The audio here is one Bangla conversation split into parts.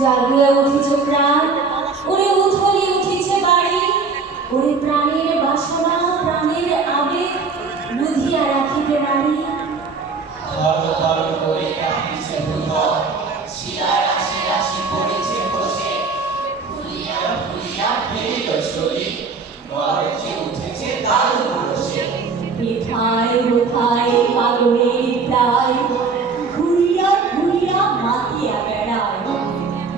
জাগিয়া উঠিছে প্রাণ, ওরে উথলি উঠিছে বাড়ি, ওরে প্রাণের বাসনা প্রাণের আবেগ বুঝিয়া রাখিতে নারী। ধর ধর করে কাঁপিছে ভূধর, শিলায় রাশি রাশি পড়েছে বসে, ফুলিয়া ফুলিয়া ফেলিল শরীর, গর্জে উঠেছে দারুণ রসে। কোথায় কোথায় পাগলের প্রায়, ঘুরিয়া ঘুরিয়া মাতিয়া বেড়ায়,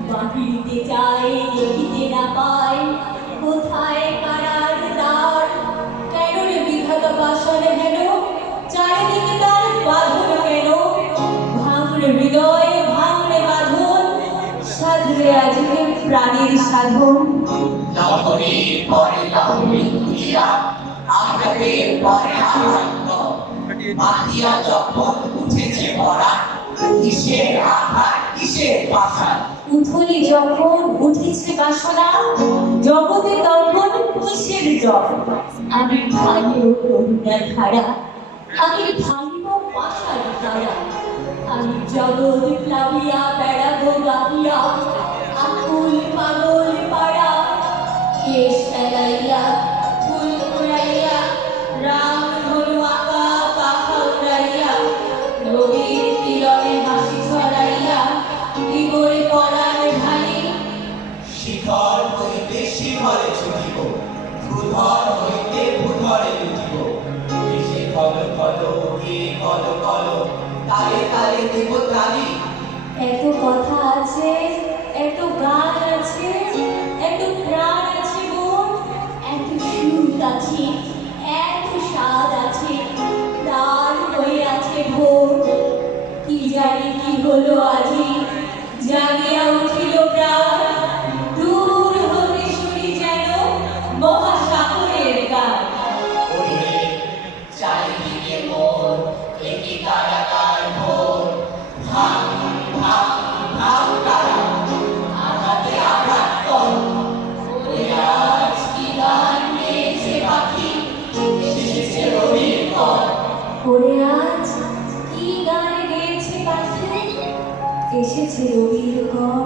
বাহিরিতে যায় দেখিতে না পায়, কোথায় কারার দ্বার। কেন রে বিধাতা পাষাণে হেন, চারিদিকে তার বাঁধন কেন? ভাঙরে হৃদয় ভাঙরে বাঁধন, সাধরে আজকে প্রাণের সাধন। লহরীর পরে লহরী তুলিয়া, আঘাতের পরে আঘাত, মাতিয়া যখন উঠেছে ভরা, কিসের আঘাত কিসের পাষাণ। উথলি যখন উঠেছে বাসনা, জগতে তখন কিসের জল? আমি ভাঙিব করুণার ধারা, আমি ভাঙিব পাষাণ তারা, আমি জগৎ প্লাবিয়া বেড়াবো গাহিয়া, আকুল পাগল পাড়া। কেশ ফেলাইয়া ফুল কুড়াইয়া, রাম ধনু আঁকা পাখা উড়াইয়া, রবির তিলকে হাসি ছড়াইয়া, বিগড়ে পড়ার ঢালি। শিখর হইতে শিখরে ছুটিব, ভূধর হইতে ভূধরে লুটিব, এসে কল কল কে কল কল, তালে তালে দেব তালি। এত কথা আছে, এত গান আছে, এত প্রাণ আছে মন, এত সুর আছে, এত স্বাদ আছে, তার হয়ে আছে ভোর। কি জানি কি হলো আজি, জাগিয়া উঠিল প্রাণ, দূর হতে শুনি যেন মহাসাগরের গান। ওরে চারিদিকে মোর, একই কারাগার ভোর, ভাঙ ভাঙ ভাঙ তারা, আঘাতে আঘাত কর। ওরে আজ কি গান গেয়েছে পাখি, এসেছে রবির পর। ওরে আজ কি গান গেয়েছে পাখি, এসেছে রবির কর।